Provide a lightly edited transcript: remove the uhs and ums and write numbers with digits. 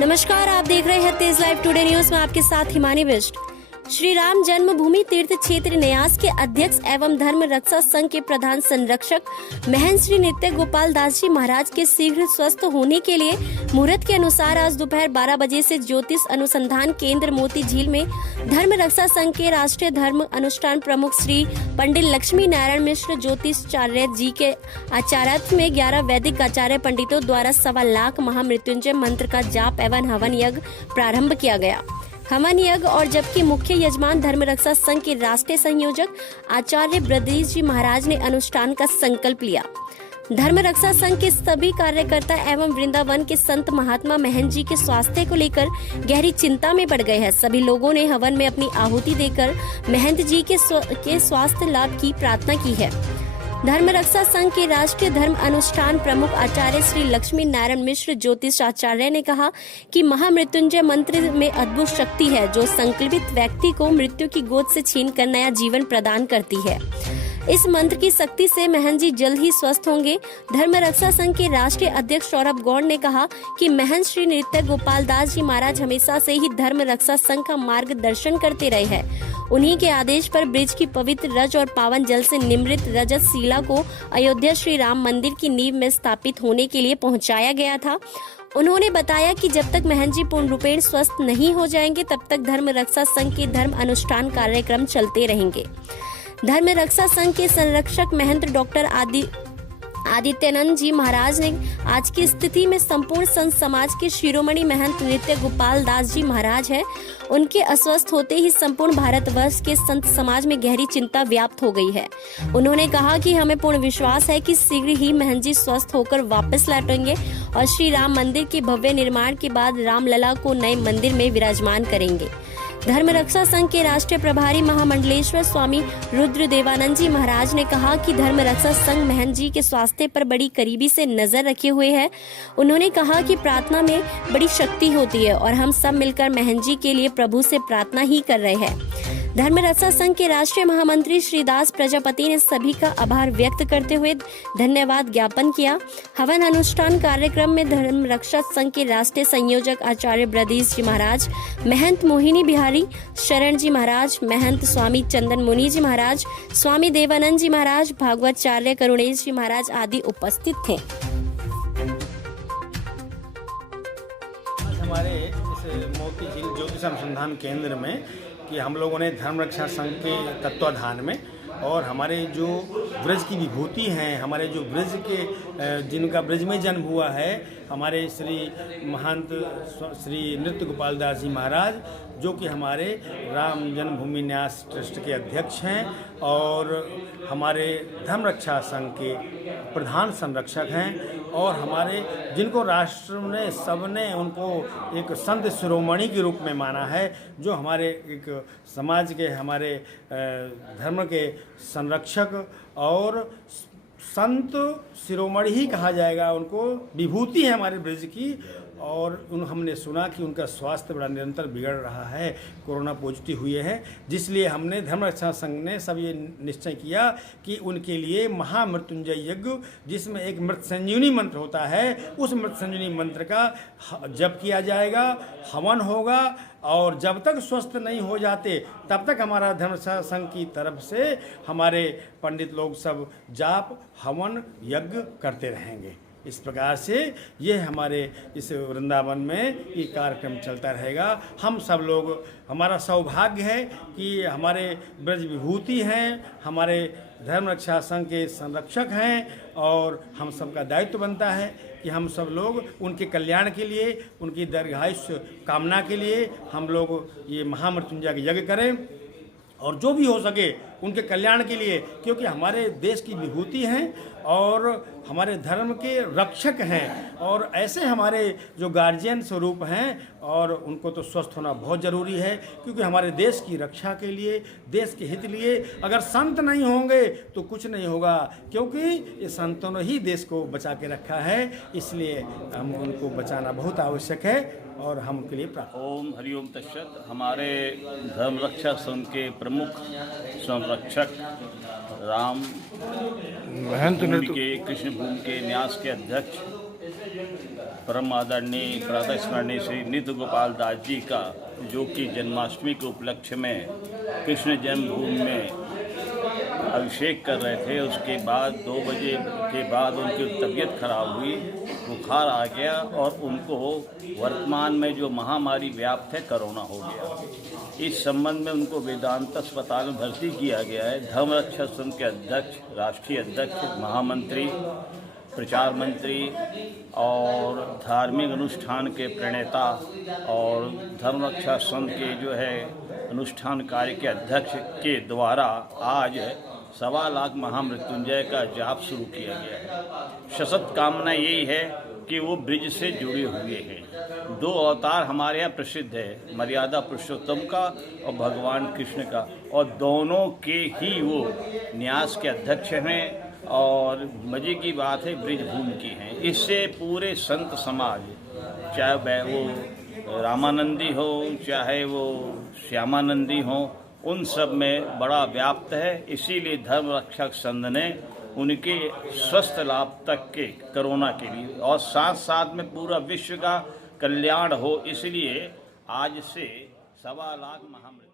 नमस्कार, आप देख रहे हैं तेज लाइव टुडे न्यूज में आपके साथ हिमानी बिष्ट। श्री राम जन्मभूमि तीर्थ क्षेत्र न्यास के अध्यक्ष एवं धर्म रक्षा संघ के प्रधान संरक्षक महंत श्री नित्य गोपाल दास जी महाराज के शीघ्र स्वस्थ होने के लिए मुहूर्त के अनुसार आज दोपहर 12 बजे से ज्योतिष अनुसंधान केंद्र मोती झील में धर्म रक्षा संघ के राष्ट्रीय धर्म अनुष्ठान प्रमुख श्री पंडित लक्ष्मी नारायण मिश्र ज्योतिषाचार्य जी के आचार्यत्व में 11 वैदिक आचार्य पंडितों द्वारा 1.25 लाख महामृत्युंजय मंत्र का जाप एवं हवन यज्ञ प्रारंभ किया गया। हवन यज्ञ और जबकि मुख्य यजमान धर्म रक्षा संघ के राष्ट्रीय संयोजक आचार्य ब्रदीश जी महाराज ने अनुष्ठान का संकल्प लिया। धर्म रक्षा संघ के सभी कार्यकर्ता एवं वृंदावन के संत महात्मा महंत जी के स्वास्थ्य को लेकर गहरी चिंता में पड़ गए हैं। सभी लोगों ने हवन में अपनी आहुति देकर महंत जी के स्वास्थ्य लाभ की प्रार्थना की है। धर्म रक्षा संघ के राष्ट्रीय धर्म अनुष्ठान प्रमुख आचार्य श्री लक्ष्मी नारायण मिश्र ज्योतिष आचार्य ने कहा कि महामृत्युंजय मंत्र में अद्भुत शक्ति है जो संकल्पित व्यक्ति को मृत्यु की गोद से छीनकर नया जीवन प्रदान करती है। इस मंत्र की शक्ति से महंत जी जल्द ही स्वस्थ होंगे। धर्म रक्षा संघ के राष्ट्रीय अध्यक्ष सौरभ गौड़ ने कहा कि महंत श्री नित्य गोपाल दास जी महाराज हमेशा से ही धर्म रक्षा संघ का मार्गदर्शन करते रहे हैं। उन्हीं के आदेश पर ब्रिज की पवित्र रज और पावन जल से निमृत रजत शिला को अयोध्या श्री राम मंदिर की नींव में स्थापित होने के लिए पहुंचाया गया था। उन्होंने बताया कि जब तक महंत जी पूर्ण रूपेण स्वस्थ नहीं हो जाएंगे तब तक धर्म रक्षा संघ के धर्म अनुष्ठान कार्यक्रम चलते रहेंगे। धर्म रक्षा संघ के संरक्षक महंत डॉक्टर आदित्यानंद जी महाराज ने आज की स्थिति में संपूर्ण संत समाज के शिरोमणि महंत नित्य गोपाल दास जी महाराज है। उनके अस्वस्थ होते ही संपूर्ण भारतवर्ष के संत समाज में गहरी चिंता व्याप्त हो गई है। उन्होंने कहा कि हमें पूर्ण विश्वास है कि शीघ्र ही महंत जी स्वस्थ होकर वापस लौटेंगे और श्री राम मंदिर के भव्य निर्माण के बाद रामलला को नए मंदिर में विराजमान करेंगे। धर्म रक्षा संघ के राष्ट्रीय प्रभारी महामंडलेश्वर स्वामी रुद्र देवानंद जी महाराज ने कहा कि धर्म रक्षा संघ महंत जी के स्वास्थ्य पर बड़ी करीबी से नजर रखे हुए है। उन्होंने कहा कि प्रार्थना में बड़ी शक्ति होती है और हम सब मिलकर महंत जी के लिए प्रभु से प्रार्थना ही कर रहे हैं। धर्म रक्षा संघ के राष्ट्रीय महामंत्री श्रीदास प्रजापति ने सभी का आभार व्यक्त करते हुए धन्यवाद ज्ञापन किया। हवन अनुष्ठान कार्यक्रम में धर्म रक्षा संघ के राष्ट्रीय संयोजक आचार्य ब्रदीश जी महाराज, महंत मोहिनी बिहारी शरण जी महाराज, महंत स्वामी चंदन मुनि जी महाराज, स्वामी देवानंद जी महाराज, भागवताचार्य करुणेश जी महाराज आदि उपस्थित थे। हमारे इस मोती झील ज्योतिष अनुसंधान केंद्र में कि हम लोगों ने धर्म रक्षा संघ के तत्वाधान में और हमारे जो ब्रज की विभूति हैं, हमारे जो ब्रज के जिनका ब्रज में जन्म हुआ है, हमारे श्री महंत श्री नृत्य गोपाल दास जी महाराज जो कि हमारे राम जन्मभूमि न्यास ट्रस्ट के अध्यक्ष हैं और हमारे धर्म रक्षा संघ के प्रधान संरक्षक हैं और हमारे जिनको राष्ट्र ने सबने उनको एक संत शिरोमणि के रूप में माना है, जो हमारे एक समाज के हमारे धर्म के संरक्षक और संत शिरोमणि ही कहा जाएगा, उनको विभूति है हमारे ब्रज की। और हमने सुना कि उनका स्वास्थ्य बड़ा निरंतर बिगड़ रहा है, कोरोना पॉजिटिव हुए हैं, जिसलिए हमने धर्म रक्षा संघ ने सब ये निश्चय किया कि उनके लिए महामृत्युंजय यज्ञ जिसमें एक मृत संजीवनी मंत्र होता है, उस मृत संजीवनी मंत्र का जप किया जाएगा, हवन होगा और जब तक स्वस्थ नहीं हो जाते तब तक हमारा धर्म रक्षा संघ की तरफ से हमारे पंडित लोग सब जाप हवन यज्ञ करते रहेंगे। इस प्रकार से ये हमारे इस वृंदावन में ये कार्यक्रम चलता रहेगा। हम सब लोग, हमारा सौभाग्य है कि हमारे ब्रज विभूति हैं, हमारे धर्म रक्षा संघ के संरक्षक हैं और हम सबका दायित्व बनता है कि हम सब लोग उनके कल्याण के लिए, उनकी दीर्घायुष्य कामना के लिए हम लोग ये महामृत्युंजय यज्ञ करें और जो भी हो सके उनके कल्याण के लिए, क्योंकि हमारे देश की विभूति हैं और हमारे धर्म के रक्षक हैं और ऐसे हमारे जो गार्जियन स्वरूप हैं और उनको तो स्वस्थ होना बहुत ज़रूरी है, क्योंकि हमारे देश की रक्षा के लिए, देश के हित लिए अगर संत नहीं होंगे तो कुछ नहीं होगा, क्योंकि ये संतों ने ही देश को बचा के रखा है। इसलिए हम उनको बचाना बहुत आवश्यक है और हम उनके लिए प्रार्थना। ओम हरिओम तत्सत। हमारे धर्म रक्षा संघ के प्रमुख संरक्षक राम भूमि के कृष्ण भूमि के न्यास के अध्यक्ष परम आदरणीय प्रातःस्मरणीय श्री नित्य गोपाल दास जी का, जो कि जन्माष्टमी के उपलक्ष्य में कृष्ण जन्मभूमि में अभिषेक कर रहे थे। उसके बाद 2 बजे के बाद उनकी तबीयत खराब हुई, बुखार आ गया और उनको वर्तमान में जो महामारी व्याप्त है कोरोना हो गया। इस संबंध में उनको वेदांत अस्पताल में भर्ती किया गया है। धर्म रक्षा संघ के अध्यक्ष, राष्ट्रीय अध्यक्ष, महामंत्री, प्रचार मंत्री और धार्मिक अनुष्ठान के प्रणेता और धर्म रक्षा संघ के जो है अनुष्ठान कार्य के अध्यक्ष के द्वारा आज 1.25 लाख महामृत्युंजय का जाप शुरू किया गया है। सशक्त कामना यही है कि वो ब्रिज से जुड़े हुए हैं। 2 अवतार हमारे यहाँ प्रसिद्ध है, मर्यादा पुरुषोत्तम का और भगवान कृष्ण का, और दोनों के ही वो न्यास के अध्यक्ष हैं। और मजे की बात है, ब्रिज भूमि की हैं। इससे पूरे संत समाज, चाहे वो रामानंदी हो, चाहे वो श्यामानंदी हो, उन सब में बड़ा व्याप्त है। इसीलिए धर्म रक्षक संघ ने उनके स्वस्थ लाभ तक के कोरोना के लिए और साथ साथ में पूरा विश्व का कल्याण हो, इसलिए आज से 1.25 लाख महामृत्यु